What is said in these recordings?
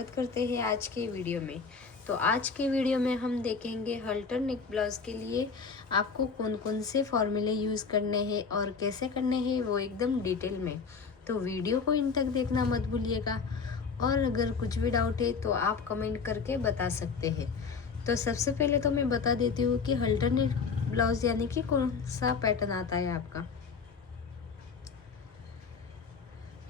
स्वागत करते हैं आज के वीडियो में। तो आज के वीडियो में हम देखेंगे हल्टर नेक ब्लाउज़ के लिए आपको कौन कौन से फॉर्मूले यूज़ करने हैं और कैसे करने हैं वो एकदम डिटेल में। तो वीडियो को इन तक देखना मत भूलिएगा और अगर कुछ भी डाउट है तो आप कमेंट करके बता सकते हैं। तो सबसे पहले तो मैं बता देती हूँ कि हल्टर नेक ब्लाउज़ यानी कि कौन सा पैटर्न आता है आपका।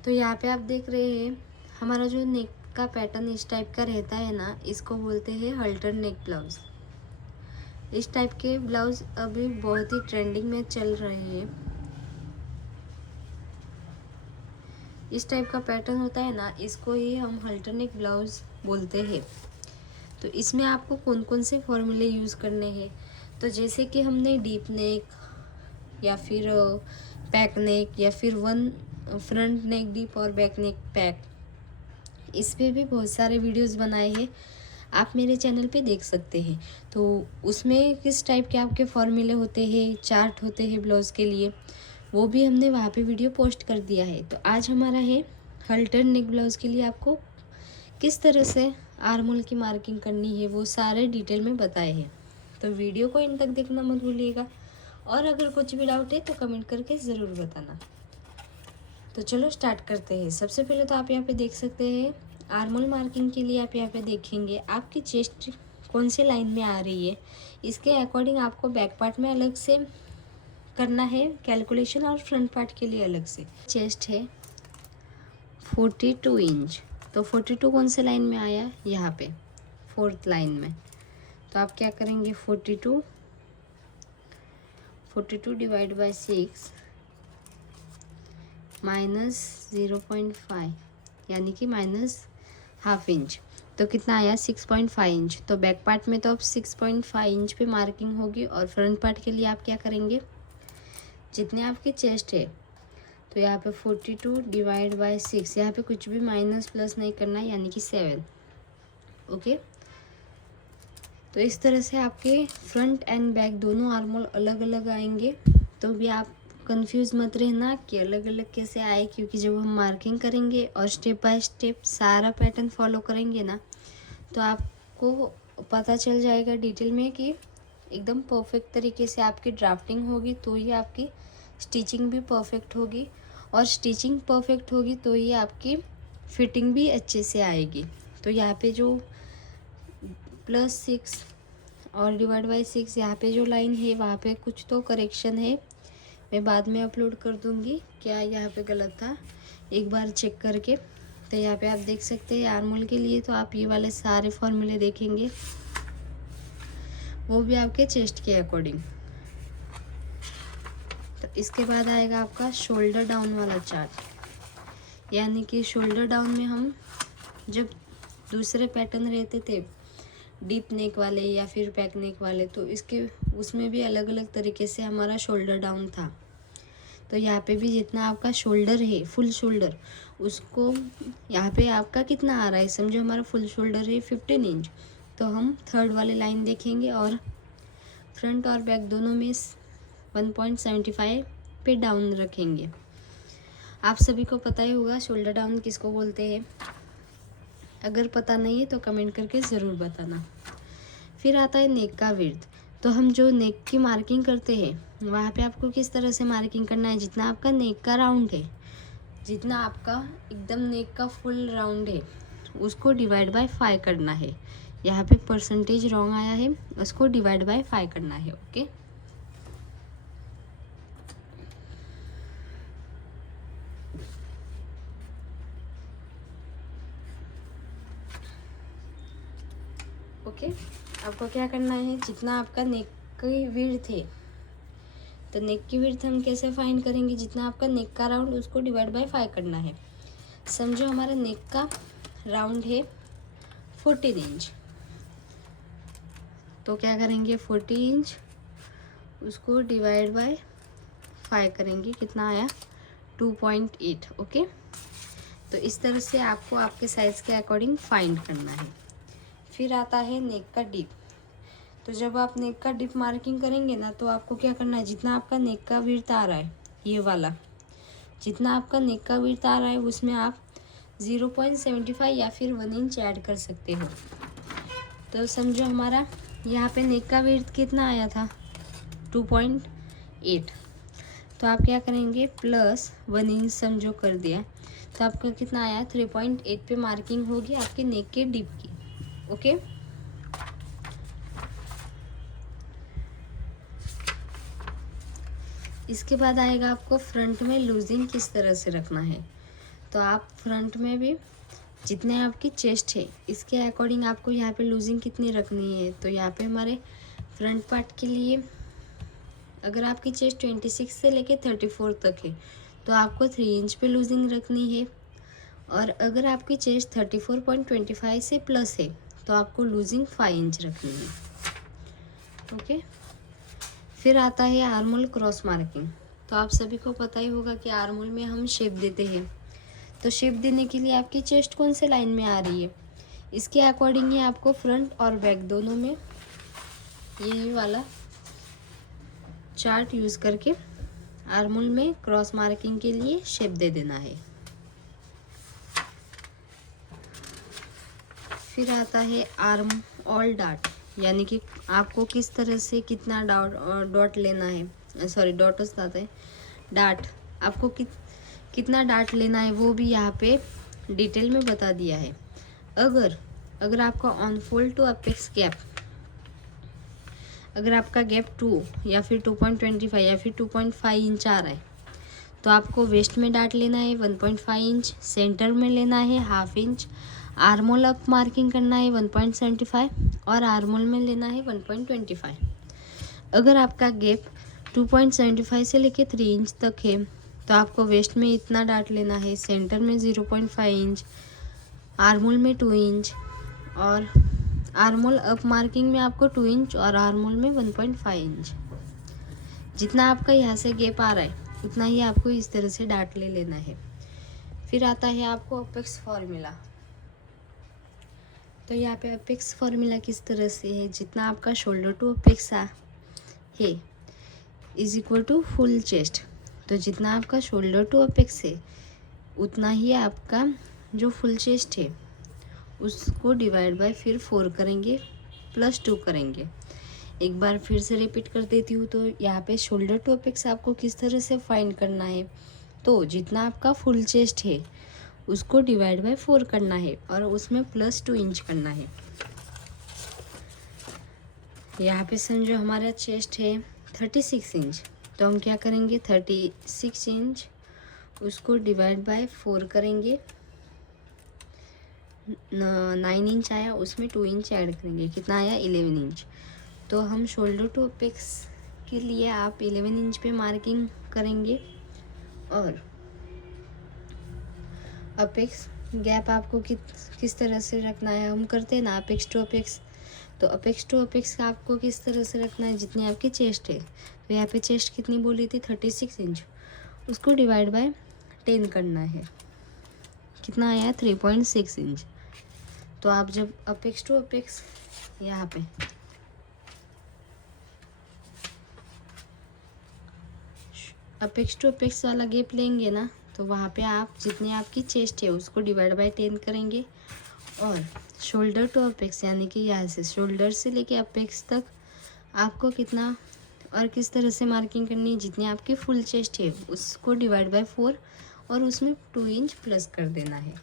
तो यहाँ पे आप देख रहे हैं हमारा जो नेक का पैटर्न इस टाइप का रहता है ना, इसको बोलते हैं हल्टर नेक ब्लाउज़। इस टाइप के ब्लाउज़ अभी बहुत ही ट्रेंडिंग में चल रहे हैं। इस टाइप का पैटर्न होता है ना, इसको ही हम हल्टर नेक ब्लाउज़ बोलते हैं। तो इसमें आपको कौन कौन से फॉर्मूले यूज़ करने हैं, तो जैसे कि हमने डीप नेक या फिर पैक नेक या फिर वन फ्रंट नेक डीप और बैक नेक पैक, इस पे भी बहुत सारे वीडियोस बनाए हैं, आप मेरे चैनल पे देख सकते हैं। तो उसमें किस टाइप के आपके फॉर्मूले होते हैं, चार्ट होते हैं ब्लाउज़ के लिए, वो भी हमने वहाँ पे वीडियो पोस्ट कर दिया है। तो आज हमारा है हल्टर नेक ब्लाउज़ के लिए आपको किस तरह से आर्म होल की मार्किंग करनी है, वो सारे डिटेल में बताए हैं। तो वीडियो को इन तक देखना मत भूलिएगा और अगर कुछ भी डाउट है तो कमेंट करके ज़रूर बताना। तो चलो स्टार्ट करते हैं। सबसे पहले तो आप यहाँ पे देख सकते हैं आर्म होल मार्किंग के लिए आप यहाँ पे देखेंगे आपकी चेस्ट कौन से लाइन में आ रही है, इसके अकॉर्डिंग आपको बैक पार्ट में अलग से करना है कैलकुलेशन और फ्रंट पार्ट के लिए अलग से। चेस्ट है 42 इंच, तो 42 कौन से लाइन में आया, यहाँ पे फोर्थ लाइन में। तो आप क्या करेंगे 42 डिवाइड बाई 6 माइनस 0.5 यानी कि माइनस हाफ इंच, तो कितना आया 6.5 इंच। तो बैक पार्ट में तो अब 6.5 इंच पे मार्किंग होगी और फ्रंट पार्ट के लिए आप क्या करेंगे, जितने आपकी चेस्ट है तो यहाँ पे 42 डिवाइड बाई 6, यहाँ पे कुछ भी माइनस प्लस नहीं करना है यानी कि 7। ओके, तो इस तरह से आपके फ्रंट एंड बैक दोनों आर्म होल अलग अलग आएंगे। तो भी आप कंफ्यूज मत रहना कि अलग अलग कैसे आए, क्योंकि जब हम मार्किंग करेंगे और स्टेप बाय स्टेप सारा पैटर्न फॉलो करेंगे ना, तो आपको पता चल जाएगा डिटेल में कि एकदम परफेक्ट तरीके से आपकी ड्राफ्टिंग होगी तो ही आपकी स्टिचिंग भी परफेक्ट होगी, और स्टिचिंग परफेक्ट होगी तो ही आपकी फिटिंग भी अच्छे से आएगी। तो यहाँ पे जो +6 और डिवाइड बाई 6 यहाँ पे जो लाइन है वहाँ पे कुछ तो करेक्शन है, मैं बाद में अपलोड कर दूँगी क्या यहाँ पे गलत था, एक बार चेक करके। तो यहाँ पे आप देख सकते हैं आर्म होल के लिए तो आप ये वाले सारे फॉर्मूले देखेंगे, वो भी आपके चेस्ट के अकॉर्डिंग। तो इसके बाद आएगा आपका शोल्डर डाउन वाला चार्ट, यानी कि शोल्डर डाउन में हम जब दूसरे पैटर्न रहते थे डीप नेक वाले या फिर पैक नेक वाले, तो इसके उसमें भी अलग अलग तरीके से हमारा शोल्डर डाउन था। तो यहाँ पे भी जितना आपका शोल्डर है फुल शोल्डर, उसको यहाँ पे आपका कितना आ रहा है, समझो हमारा फुल शोल्डर है 15 इंच, तो हम थर्ड वाली लाइन देखेंगे और फ्रंट और बैक दोनों में 1.75 पे डाउन रखेंगे। आप सभी को पता ही होगा शोल्डर डाउन किसको बोलते हैं, अगर पता नहीं है तो कमेंट करके ज़रूर बताना। फिर आता है नेक का विड्थ, तो हम जो नेक की मार्किंग करते हैं वहाँ पे आपको किस तरह से मार्किंग करना है, जितना आपका नेक का राउंड है, जितना आपका एकदम नेक का फुल राउंड है उसको डिवाइड बाय 5 करना है। यहाँ पे परसेंटेज रॉन्ग आया है, उसको डिवाइड बाय 5 करना है। ओके, ओके, आपको क्या करना है, जितना आपका नेक की विड्थ है, तो नेक की विड्थ हम कैसे फाइंड करेंगे, जितना आपका नेक का राउंड उसको डिवाइड बाय 5 करना है। समझो हमारा नेक का राउंड है 14 इंच, तो क्या करेंगे 40 इंच उसको डिवाइड बाय 5 करेंगे, कितना आया 2.8। ओके, तो इस तरह से आपको आपके साइज़ के अकॉर्डिंग फाइंड करना है। फिर आता है नेक का डिप, तो जब आप नेक का डिप मार्किंग करेंगे ना, तो आपको क्या करना है, जितना आपका नेक का विड्थ आ रहा है ये वाला, जितना आपका नेक का विड्थ आ रहा है उसमें आप 0.75 या फिर 1 इंच ऐड कर सकते हो। तो समझो हमारा यहाँ पे नेक का विड्थ कितना आया था 2.8, तो आप क्या करेंगे प्लस 1 इंच समझो कर दिया, तो आपका कितना आया 3.8 पे मार्किंग होगी आपके नेक के डिप की। ओके, इसके बाद आएगा आपको फ्रंट में लूजिंग किस तरह से रखना है। तो आप फ्रंट में भी जितने आपकी चेस्ट है इसके अकॉर्डिंग आपको यहाँ पे लूजिंग कितनी रखनी है। तो यहाँ पे हमारे फ्रंट पार्ट के लिए अगर आपकी चेस्ट 26 से लेके 34 तक है तो आपको 3 इंच पे लूजिंग रखनी है, और अगर आपकी चेस्ट 34.25 से प्लस है तो आपको लूजिंग 5 इंच रखनी है। ओके, फिर आता है आर्मोल क्रॉस मार्किंग। तो आप सभी को पता ही होगा कि आर्मोल में हम शेप देते हैं, तो शेप देने के लिए आपकी चेस्ट कौन से लाइन में आ रही है इसके अकॉर्डिंग ही आपको फ्रंट और बैक दोनों में यही वाला चार्ट यूज़ करके आर्मोल में क्रॉस मार्किंग के लिए शेप दे देना है। फिर आता है आर्म ऑल डॉट, यानी कि आपको किस तरह से कितना डॉट लेना है, सॉरी डॉट आता है डाट, आपको कितना डाट लेना है वो भी यहाँ पे डिटेल में बता दिया है। अगर आपका on fold to apex gap, अगर आपका गैप 2 या फिर 2.25 या फिर 2.5 इंच आ रहा है तो आपको वेस्ट में डाट लेना है 1.5 इंच, सेंटर में लेना है 1/2 इंच, आर्मोल अप मार्किंग करना है 1.75 और आर्मोल में लेना है 1.25। अगर आपका गैप 2.75 से लेके 3 इंच तक है तो आपको वेस्ट में इतना डाट लेना है, सेंटर में 0.5 इंच, आर्मोल में 2 इंच, और आर्मोल अप मार्किंग में आपको 2 इंच और आर्मोल में 1.5 इंच। जितना आपका यहाँ से गैप आ रहा है उतना ही आपको इस तरह से डाट ले लेना है। फिर आता है आपको अपेक्स फार्मूला। तो यहाँ पे अपेक्स फार्मूला किस तरह से है, जितना आपका शोल्डर टू अपेक्स है is equal to full chest. तो जितना आपका शोल्डर टू अपेक्स है उतना ही आपका जो फुल चेस्ट है उसको डिवाइड बाय फिर 4 करेंगे प्लस 2 करेंगे। एक बार फिर से रिपीट कर देती हूँ। तो यहाँ पे शोल्डर टू अपेक्स आपको किस तरह से फाइंड करना है, तो जितना आपका फुल चेस्ट है उसको डिवाइड बाय 4 करना है और उसमें प्लस 2 इंच करना है। यहाँ पे समझो हमारा चेस्ट है 36 इंच, तो हम क्या करेंगे 36 इंच उसको डिवाइड बाय 4 करेंगे, 9 इंच आया उसमें 2 इंच ऐड करेंगे, कितना आया 11 इंच। तो हम शोल्डर टू अपेक्स के लिए आप 11 इंच पे मार्किंग करेंगे, और अपेक्स गैप आपको किस तरह से रखना है, हम करते हैं ना अपेक्स टू अपेक्स, तो अपेक्स टू अपेक्स आपको किस तरह से रखना है जितनी आपकी चेस्ट है। तो यहाँ पे चेस्ट कितनी बोली थी 36 इंच, उसको डिवाइड बाय 10 करना है, कितना आया 3.6 इंच। तो आप जब अपेक्स टू अपेक्स यहाँ पे अपेक्स टू अपेक्स वाला गैप लेंगे ना तो वहाँ पे आप जितनी आपकी चेस्ट है उसको डिवाइड बाय 10 करेंगे, और शोल्डर टू अपेक्स यानी कि यहाँ से शोल्डर से लेके अपेक्स तक आपको कितना और किस तरह से मार्किंग करनी है, जितनी आपकी फुल चेस्ट है उसको डिवाइड बाय 4 और उसमें 2 इंच प्लस कर देना है।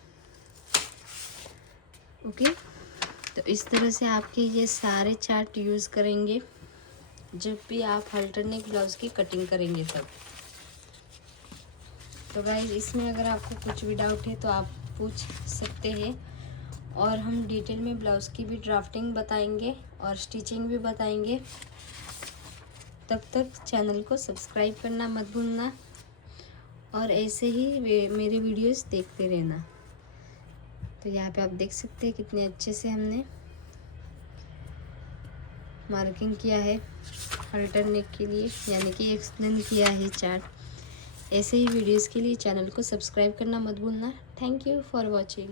ओके, तो इस तरह से आपके ये सारे चार्ट यूज़ करेंगे जब भी आप अल्टरनेट ब्लाउज़ की कटिंग करेंगे तब। तो गाइस इसमें अगर आपको कुछ भी डाउट है तो आप पूछ सकते हैं, और हम डिटेल में ब्लाउज़ की भी ड्राफ्टिंग बताएंगे और स्टिचिंग भी बताएंगे। तब तक चैनल को सब्सक्राइब करना मत भूलना, और ऐसे ही मेरी वीडियोस देखते रहना। तो यहाँ पे आप देख सकते हैं कितने अच्छे से हमने मार्किंग किया है अल्टरनेट के लिए, यानी कि एक्सप्लेन किया है चार्ट। ऐसे ही वीडियोस के लिए चैनल को सब्सक्राइब करना मत भूलना। Thank you for watching.